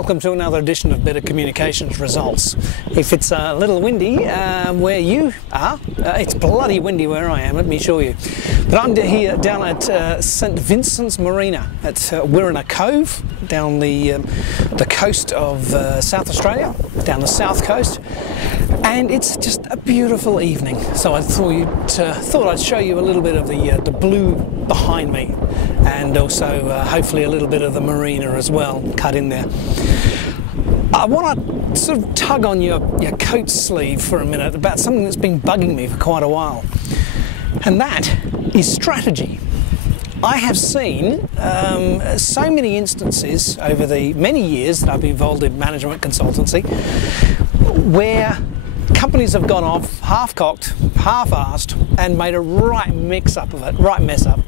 welcome to another edition of Better Communications Results. If it's a little windy where you are, it's bloody windy where I am, let me assure you. But I'm here down at St Vincent's Marina at Wirrina Cove, down the coast of South Australia, down the south coast. And it's just a beautiful evening. So I thought I'd show you a little bit of the blue behind me, and also hopefully a little bit of the marina as well cut in there. I want to sort of tug on your coat sleeve for a minute about something that's been bugging me for quite a while, and that is strategy. I have seen so mmany instances over the many years that I've been involved in management consultancy where companies have gone off half-cocked, half-assed, and made a right mix-up of it, right mess-up.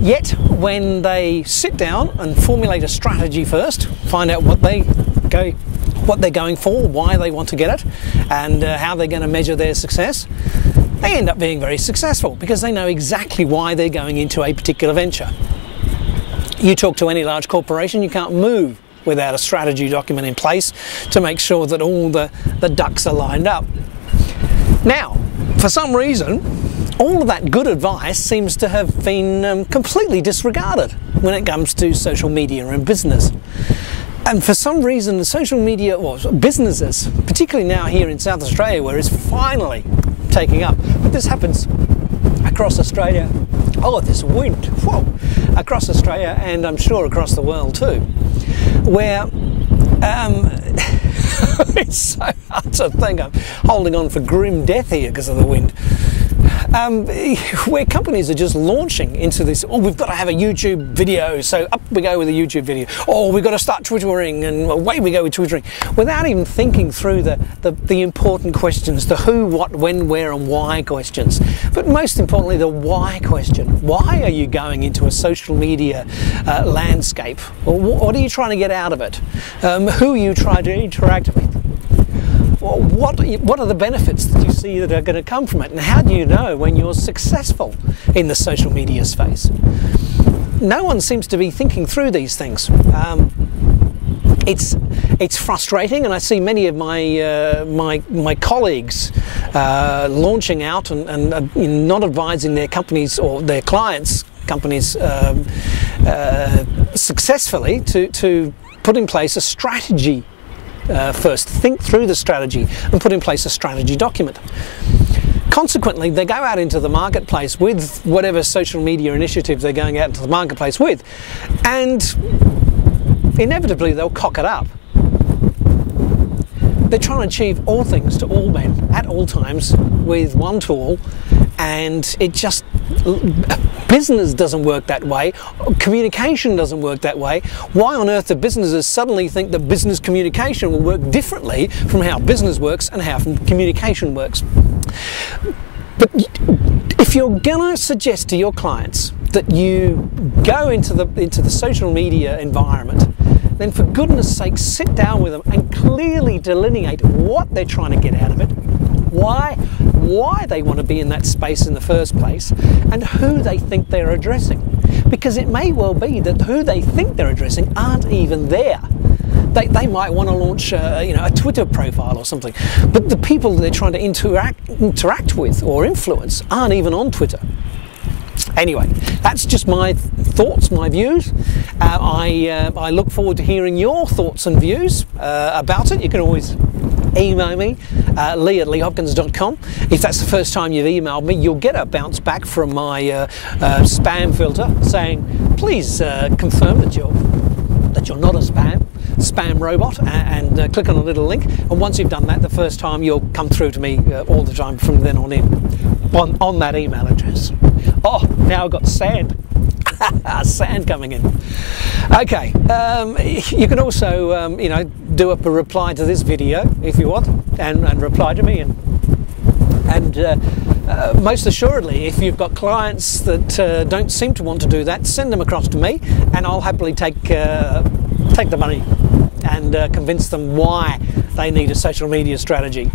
Yet, when they sit down and formulate a strategy first, find out what they're going for, why they want to get it, and how they're going to measure their success, they end up being very successful because they know exactly why they're going into a particular venture. You talk to any large corporation, you can't move without a strategy document in place to make sure that all the ducks are lined up. Now, for some reason, all of that good advice seems to have been completely disregarded when it comes to social media and business. And for some reason, the social media, well, businesses, particularly now here in South Australia, where it's finally taking up, but this happens across Australia. Oh, this wind, whoa, across Australia, and I'm sure across the world too, where it's so hard to think. I'm holding on for grim death here because of the wind. Where companies are just launching into this, oh, we've got to have a YouTube video, so up we go with a YouTube video. Oh, we've got to start twittering, and away we go with twittering, without even thinking through the important questions, the who, what, when, where, and why questions. But most importantly, the why question. Why are you going into a social media landscape? What are you trying to get out of it? Who are you trying to interact with? What are the benefits that you see that are going to come from it, and how do you know when you're successful in the social media space? No one seems to be thinking through these things. It's frustrating, and I see many of my colleagues launching out and not advising their companies or their clients' companies successfully to put in place a strategy. First, think through the strategy and put in place a strategy document. Consequently, they go out into the marketplace with whatever social media initiatives they're going out into the marketplace with, and inevitably they'll cock it up. They're trying to achieve all things to all men at all times with one tool, and it just, business doesn't work that way, communication doesn't work that way. Why on earth do businesses suddenly think that business communication will work differently from how business works and how communication works? But if you're going to suggest to your clients that you go into the social media environment, then for goodness sake, sit down with them and clearly delineate what they're trying to get out of it, why they want to be in that space in the first place, and who they think they're addressing. Because it may well be that who they think they're addressing aren't even there. They might want to launch a Twitter profile or something, but the people they're trying to interact with or influence aren't even on Twitter. Anyway, that's just my thoughts, my views. I look forward to hearing your thoughts and views about it. You can always email me, lee@leehopkins.com. If that's the first time you've emailed me, you'll get a bounce back from my spam filter saying, please confirm that you're not a spam robot, and click on a little link. And once you've done that, the first time, you'll come through to me all the time from then on in on that email address. Oh, now I've got sand. Sand coming in. Okay, you can also do up a reply to this video if you want, and reply to me, and most assuredly, if you've got clients that don't seem to want to do that, send them across to me, and I'll happily take the money and convince them why they need a social media strategy,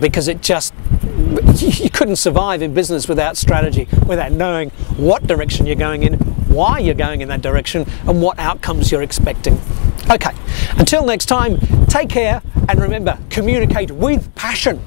because you couldn't survive in business without strategy, without knowing what direction you're going in, why you're going in that direction and what outcomes you're expecting. Okay, until next time, take care, and remember, communicate with passion.